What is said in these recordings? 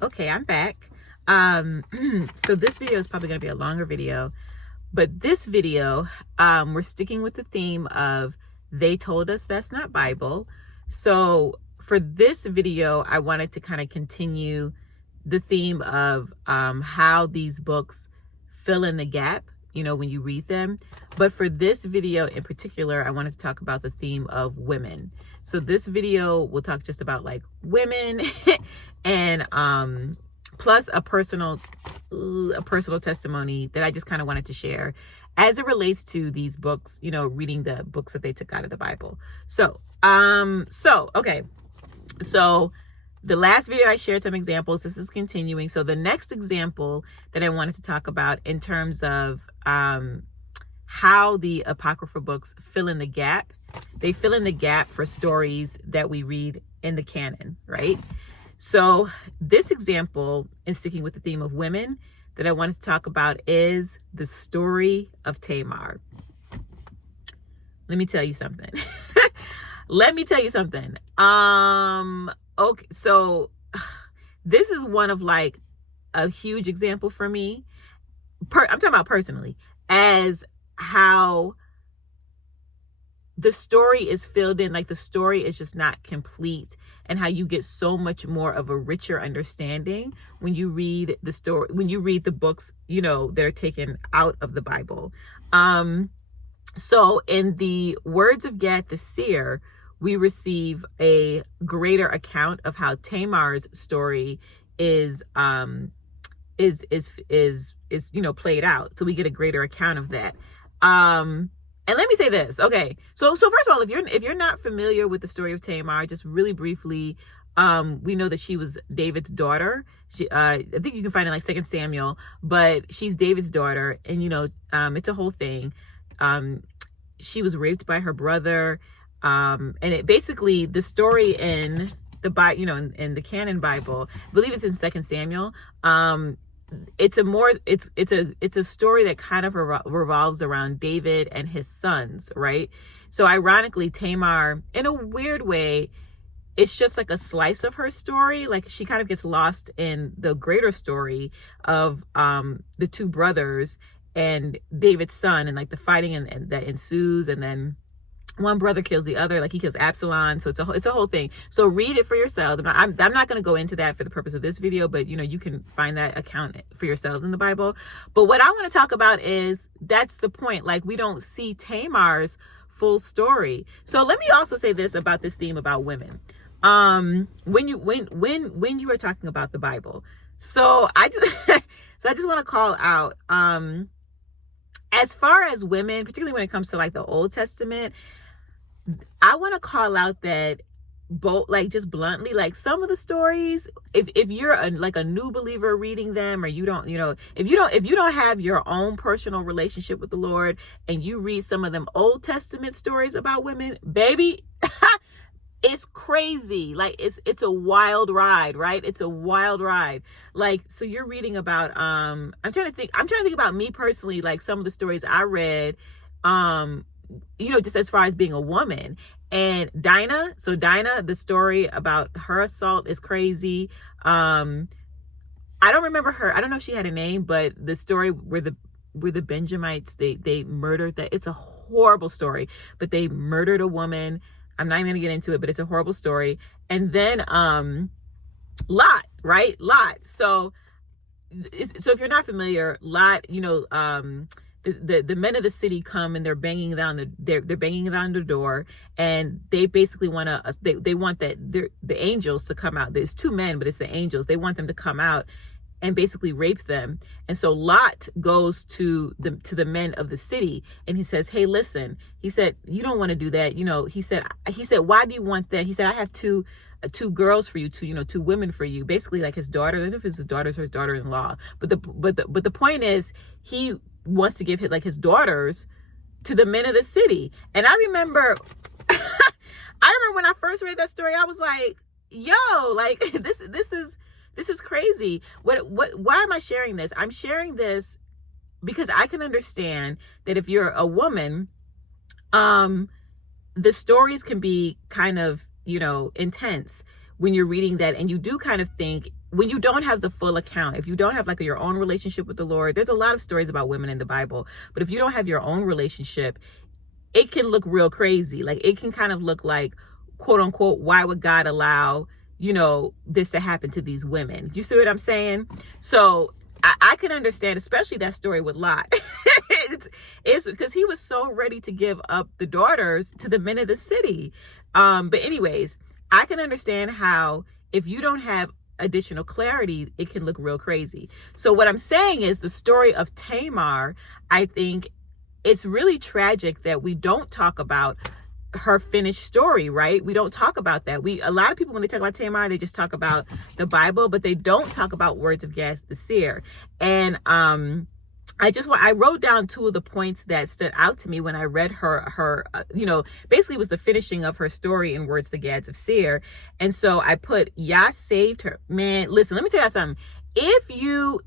Okay, I'm back. So this video is probably going to be a longer video, but this video, we're sticking with the theme of they told us that's not Bible. So for this video, I wanted to kind of continue the theme of how these books fill in the gap, when you read them. But for this video in particular, I wanted to talk about the theme of women. So this video will talk just about like women and plus a personal testimony that I just kind of wanted to share as it relates to these books, reading the books that they took out of the Bible. So okay. So the last video I shared some examples. This is continuing. So the next example that I wanted to talk about in terms of how the Apocrypha books fill in the gap. They fill in the gap for stories that we read in the canon, right? So this example, in sticking with the theme of women, that I wanted to talk about is the story of Tamar. Let me tell you something. Okay, so this is one of like a huge example for me. I'm talking about personally, as how the story is filled in, like the story is just not complete, and how you get so much more of a richer understanding when you read the story, when you read the books, that are taken out of the Bible. So in the words of Gad the seer, we receive a greater account of how Tamar's story is played out. So we get a greater account of that. And let me say this. Okay. So first of all, if you're not familiar with the story of Tamar, just really briefly, we know that she was David's daughter. I think you can find it like 2 Samuel, but she's David's daughter, and it's a whole thing. She was raped by her brother. And it basically, the story in the Bible, in the canon Bible, I believe it's in 2 Samuel. It's a story that kind of revolves around David and his sons, right? So ironically, Tamar, in a weird way, it's just like a slice of her story. Like she kind of gets lost in the greater story of the two brothers and David's son, and like the fighting and that ensues, and then one brother kills the other, like he kills Absalom. So it's a whole thing. So read it for yourselves. I'm not going to go into that for the purpose of this video, but you can find that account for yourselves in the Bible. But what I want to talk about is, that's the point. Like, we don't see Tamar's full story. So let me also say this about this theme about women. When you are talking about the Bible, so I just want to call out, as far as women, particularly when it comes to like the Old Testament, I want to call out that both, like, just bluntly, like some of the stories, if you're like a new believer reading them, or you don't, if you don't have your own personal relationship with the Lord, and you read some of them Old Testament stories about women, baby, it's crazy. Like it's a wild ride, right? It's a wild ride. Like, so you're reading about, I'm trying to think about me personally, like some of the stories I read, just as far as being a woman. And Dinah, the story about her assault is crazy. I don't remember her. I don't know if she had a name, but the story where the Benjamites, they murdered that. It's a horrible story, but they murdered a woman. I'm not even going to get into it, but it's a horrible story. And then Lot, right? Lot. So if you're not familiar, Lot, the men of the city come, and they're banging down the door, and they basically want they want the angels to come out. There's 2 men, but it's the angels. They want them to come out and basically rape them. And so Lot goes to the men of the city, and he says, "Hey, listen," he said, "you don't want to do that." He said, "Why do you want that?" He said, "I have two girls for you, 2 women for you." Basically like his daughter. I don't know if it's his daughters or his daughter-in-law, but the point is, he wants to give his daughters to the men of the city. And I remember when I first read that story, I was like, yo, like this is crazy. Why am I sharing this? I'm sharing this because I can understand that if you're a woman, the stories can be kind of, intense. when you're reading that, and you do kind of think, when you don't have the full account, if you don't have like your own relationship with the Lord, there's a lot of stories about women in the Bible, but if you don't have your own relationship, it can look real crazy. Like, it can kind of look like, quote unquote, why would God allow, this to happen to these women? You see what I'm saying? So I can understand, especially that story with Lot. it's because he was so ready to give up the daughters to the men of the city. But anyways, I can understand how, if you don't have additional clarity, it can look real crazy. So what I'm saying is, the story of Tamar, I think it's really tragic that we don't talk about her finished story, right? We don't talk about that. A lot of people, when they talk about Tamar, they just talk about the Bible, but they don't talk about words of Gad the seer. And I wrote down two of the points that stood out to me when I read her basically it was the finishing of her story in words the Gads of seer. And so I put, Yah saved her. Man, listen, let me tell you something. If you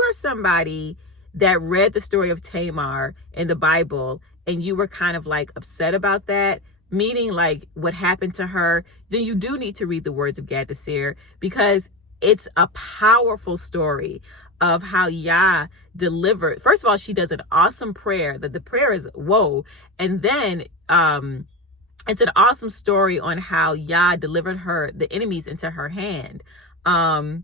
are somebody that read the story of Tamar in the Bible, and you were kind of like upset about that, meaning like what happened to her, then you do need to read the words of Gad the seer, because it's a powerful story of how Yah delivered. First of all, she does an awesome prayer, that the prayer is whoa. And then it's an awesome story on how Yah delivered the enemies into her hand. I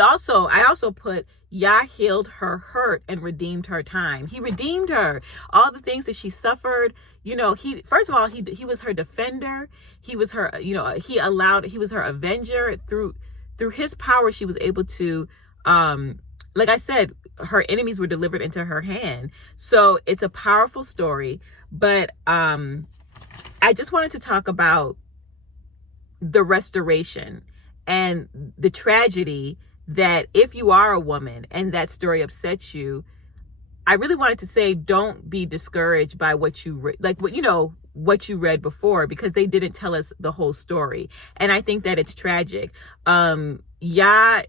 also put, Yah healed her hurt and redeemed her time. He redeemed her. All the things that she suffered, he was her defender. He was her, he was her avenger. Through his power, she was able to, like I said, her enemies were delivered into her hand. So it's a powerful story. But I just wanted to talk about the restoration and the tragedy that, if you are a woman and that story upsets you, I really wanted to say, don't be discouraged by what you what you read before, because they didn't tell us the whole story. And I think that it's tragic. Yah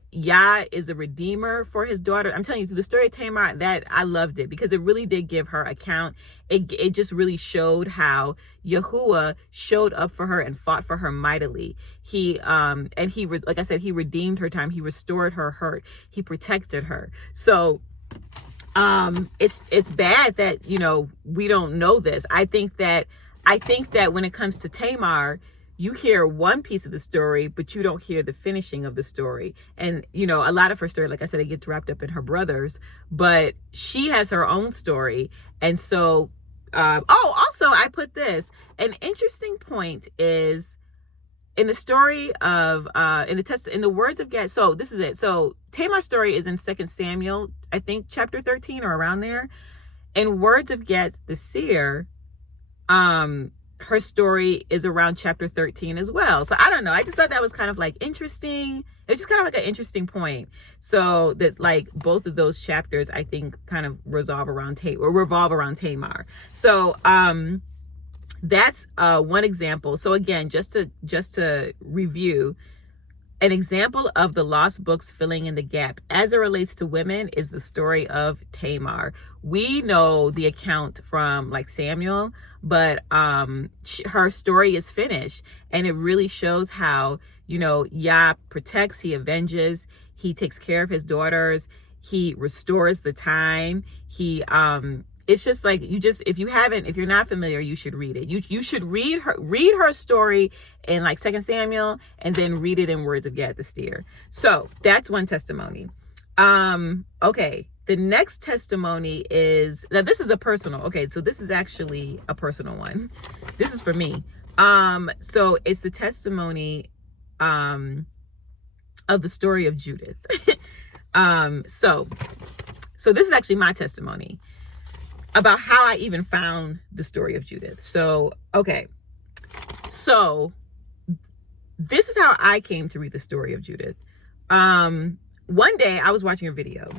is a redeemer for his daughter. I'm telling you, through the story of Tamar, that I loved it, because it really did give her account. It just really showed how Yahuwah showed up for her and fought for her mightily. Like I said, he redeemed her time. He restored her hurt. He protected her. So it's bad that, we don't know this. I think that when it comes to Tamar, you hear one piece of the story, but you don't hear the finishing of the story. And, a lot of her story, like I said, it gets wrapped up in her brothers, but she has her own story. And so, also I put this, an interesting point is, in the story of, in the words of Gad. So this is it. So Tamar's story is in 2 Samuel, I think chapter 13 or around there. In words of Gad the seer, her story is around chapter 13 as well. So I don't know. I just thought that was kind of like interesting. It's just kind of like an interesting point. So that, like, both of those chapters, I think, kind of revolve around Tamar. So, that's one example. So again, just to review, an example of the lost books filling in the gap as it relates to women is the story of Tamar. We know the account from like Samuel, but her story is finished, and it really shows how, Yah protects, he avenges, he takes care of his daughters, he restores the time. It's just like, if you're not familiar, you should read it. You should read her story in like 2 Samuel, and then read it in words of Gad the seer. So that's one testimony. Okay. The next testimony is, now this is a personal, so this is actually a personal one. This is for me. So it's the testimony, of the story of Judith. So this is actually my testimony about how I even found the story of Judith. So this is how I came to read the story of Judith. One day I was watching a video,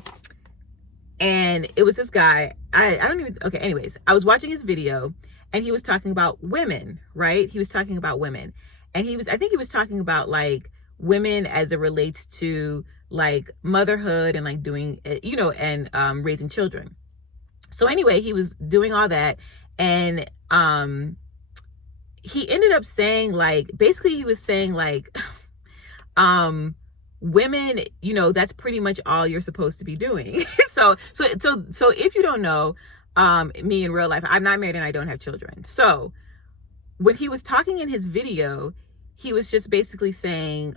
and it was this guy. Anyways, I was watching his video, and he was talking about women, right? He was talking about women, and I think he was talking about like women as it relates to like motherhood and like doing, and raising children. So anyway, he was doing all that, and he ended up saying, like, basically he was saying like, women, that's pretty much all you're supposed to be doing. So if you don't know, me in real life, I'm not married and I don't have children. So when he was talking in his video, he was just basically saying,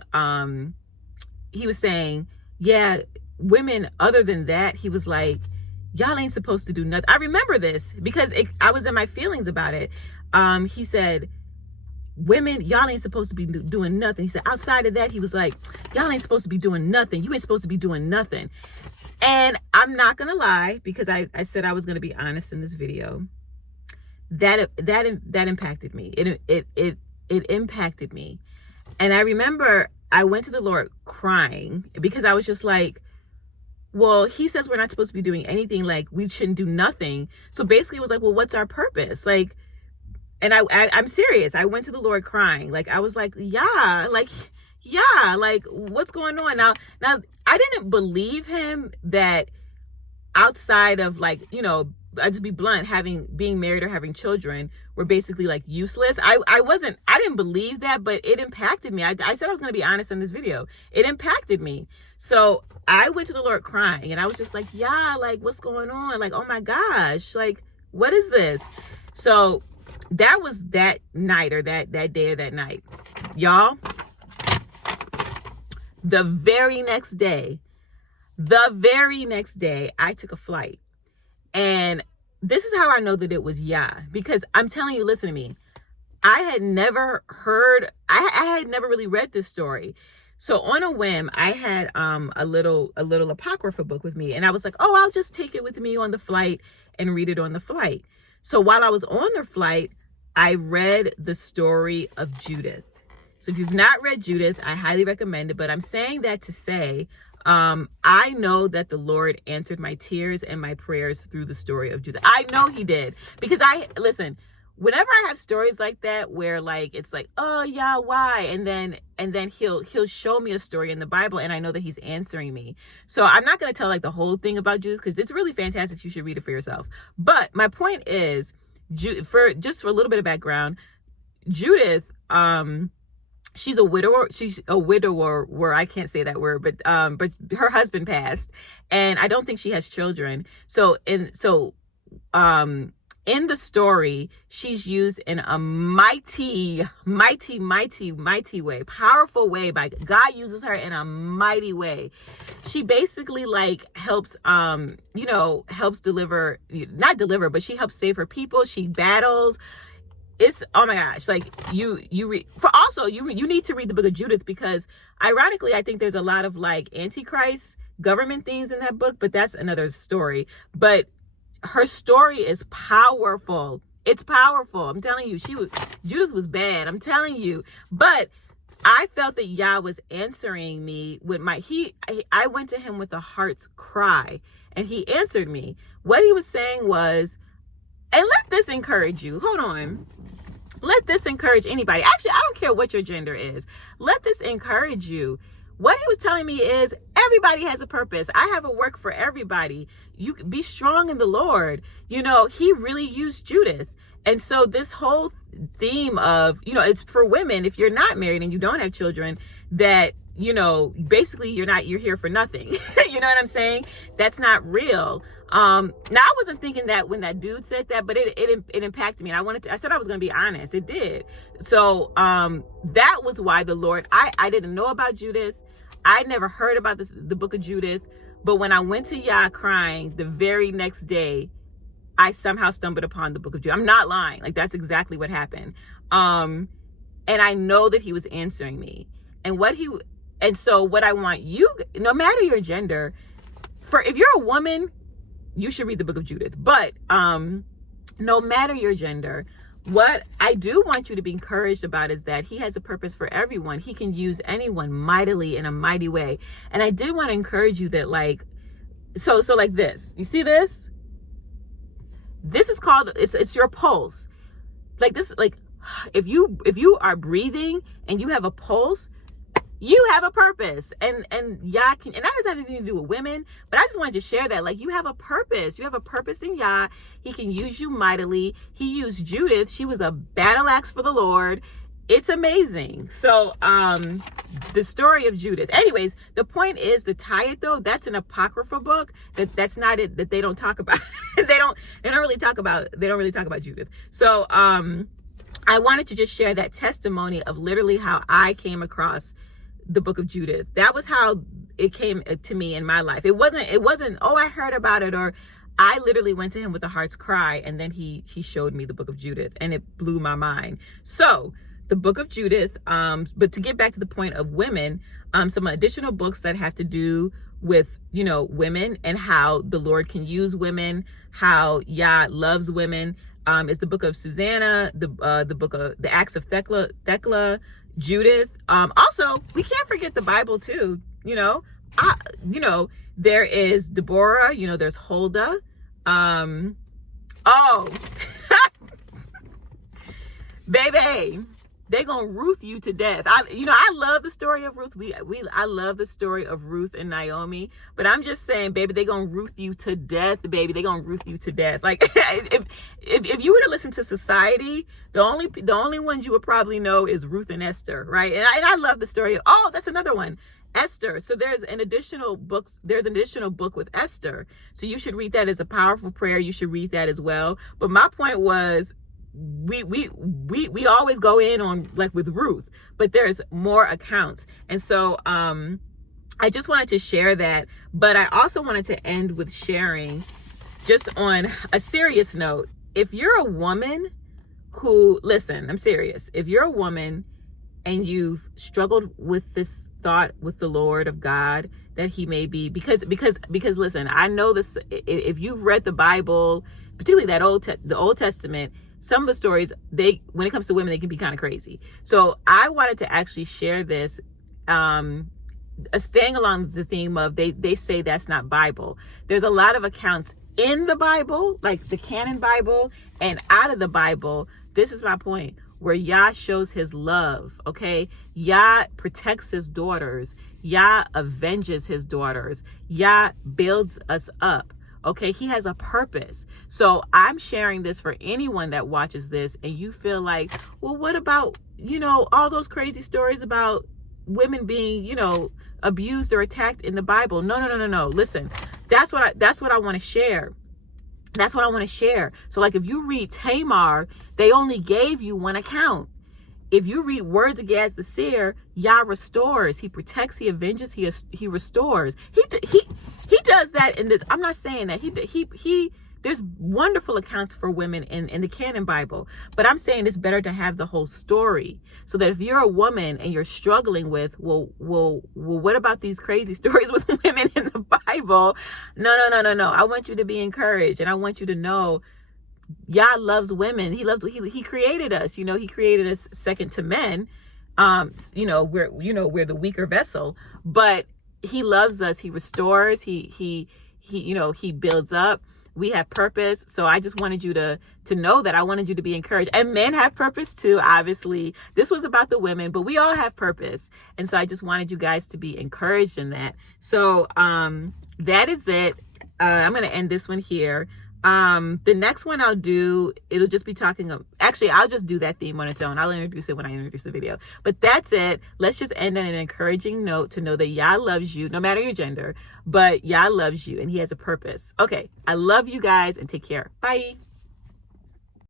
yeah, women other than that, he was like, y'all ain't supposed to do nothing. I remember this because I was in my feelings about it. He said, women, y'all ain't supposed to be doing nothing. He said, outside of that, he was like, y'all ain't supposed to be doing nothing. You ain't supposed to be doing nothing. And I'm not going to lie, because I said I was going to be honest in this video. That impacted me. It impacted me. And I remember I went to the Lord crying because I was just like, well, he says we're not supposed to be doing anything, like we shouldn't do nothing. So basically it was like, well, what's our purpose? Like, and I'm serious. I went to the Lord crying. Like, I was like, yeah, like what's going on? Now I didn't believe him that outside of like, I just be blunt, being married or having children were basically like useless. I didn't believe that, but it impacted me. I said I was going to be honest in this video. It impacted me. So I went to the Lord crying and I was just like, yeah, like what's going on? Like, oh my gosh, like what is this? So that was that night or that day or that night, y'all. The very next day, I took a flight. And this is how I know that it was Yah, because I'm telling you, listen to me. I had never really read this story. So on a whim, I had a little Apocrypha book with me. And I was like, oh, I'll just take it with me on the flight and read it on the flight. So while I was on the flight, I read the story of Judith. So if you've not read Judith, I highly recommend it. But I'm saying that to say, I know that the Lord answered my tears and my prayers through the story of Judith. I know he did, because listen, whenever I have stories like that, where like, it's like, oh yeah, why? And then he'll show me a story in the Bible and I know that he's answering me. So I'm not going to tell like the whole thing about Judith, because it's really fantastic. You should read it for yourself. But my point is, for a little bit of background, Judith, she's a widower. She's a widower, where I can't say that word, but her husband passed, and I don't think she has children. So in the story, she's used in a mighty way, powerful way. By God uses her in a mighty way. She basically like helps deliver, not deliver, but she helps save her people. She battles. It's, oh my gosh, like you need to read the book of Judith, because ironically, I think there's a lot of like Antichrist government themes in that book, but that's another story. But her story is powerful. It's powerful. I'm telling you, Judith was bad. I'm telling you. But I felt that Yah was answering me with I went to him with a heart's cry, and he answered me. What he was saying was, and let this encourage you. Hold on. Let this encourage anybody. Actually, I don't care what your gender is. Let this encourage you. What he was telling me is, everybody has a purpose. I have a work for everybody. You be strong in the Lord. He really used Judith. And so this whole theme of, it's for women, if you're not married and you don't have children, that, basically you're here for nothing. You know what I'm saying? That's not real. Now I wasn't thinking that when that dude said that, but it impacted me. And I said I was going to be honest. It did. So, that was why the Lord, I didn't know about Judith. I'd never heard about the book of Judith, but when I went to Yah crying the very next day, I somehow stumbled upon the book of Judith. I'm not lying. Like, that's exactly what happened. And I know that he was answering me, and so what I want you, no matter your gender, if you're a woman, you should read the book of Judith. But no matter your gender, what I do want you to be encouraged about is that he has a purpose for everyone. He can use anyone mightily in a mighty way. And I did want to encourage you that, like, so like this. You see this? This is called, it's your pulse. Like this, like if you are breathing and you have a pulse, you have a purpose, and Yah can, and that doesn't have anything to do with women, but I just wanted to share that, like, you have a purpose. You have a purpose in Yah. He can use you mightily. He used Judith. She was a battle axe for the Lord. It's amazing. So the story of Judith. Anyways, the point is, the Tayat, that's an apocryphal book. That's not it, that they don't talk about. they don't really talk about Judith. So I wanted to just share that testimony of literally how I came across the book of Judith. That was how it came to me in my life. It wasn't, oh, I heard about it, or I literally went to him with a heart's cry, and then he showed me the book of Judith, and it blew my mind. So the book of Judith, but to get back to the point of women, some additional books that have to do with, women and how the Lord can use women, how Yah loves women, is the book of Susanna, the book of the Acts of Thecla, Judith. Also, we can't forget the Bible too. There is Deborah. There's Huldah. Baby, they gonna Ruth you to death. I love the story of Ruth. I love the story of Ruth and Naomi. But I'm just saying, baby, they gonna Ruth you to death, baby. They gonna Ruth you to death. Like if you were to listen to society, the only ones you would probably know is Ruth and Esther, right? And I love the story. Oh, that's another one, Esther. So there's an additional book with Esther. So you should read that as a powerful prayer. You should read that as well. But my point was, we always go in on like with Ruth, but there's more accounts. And so I just wanted to share that, but I also wanted to end with sharing, just on a serious note, if you're a woman who, listen, I'm serious. If you're a woman and you've struggled with this thought with the Lord of God, that he may be, because listen, I know this, if you've read the Bible, particularly the Old Testament, some of the stories, when it comes to women, they can be kind of crazy. So I wanted to actually share this, staying along the theme of, they say that's not Bible. There's a lot of accounts in the Bible, like the canon Bible, and out of the Bible. This is my point, where Yah shows his love, okay? Yah protects his daughters. Yah avenges his daughters. Yah builds us up. Okay, he has a purpose. So I'm sharing this for anyone that watches this and you feel like, well, what about, all those crazy stories about women being, abused or attacked in the Bible? No. Listen, that's what I want to share. That's what I want to share. So like, if you read Tamar, they only gave you one account. If you read Words of Gad the Seer, Yah restores, he protects, he avenges, he restores. He does that in this. I'm not saying that he there's wonderful accounts for women in the canon Bible, but I'm saying it's better to have the whole story, so that if you're a woman and you're struggling with, well, what about these crazy stories with women in the Bible? No. I want you to be encouraged, and I want you to know Yah loves women. He created us. He created us second to men. We're the weaker vessel, but he loves us. He restores. He builds up. We have purpose. So I just wanted you to know that. I wanted you to be encouraged. And men have purpose too, obviously. This was about the women, but we all have purpose. And so I just wanted you guys to be encouraged in that. So that is it. I'm going to end this one here. The next one I'll do, it'll just be talking of, actually, I'll just do that theme on its own. I'll introduce it when I introduce the video, but that's it. Let's just end on an encouraging note to know that Yah loves you, no matter your gender, but Yah loves you and he has a purpose. Okay. I love you guys and take care. Bye.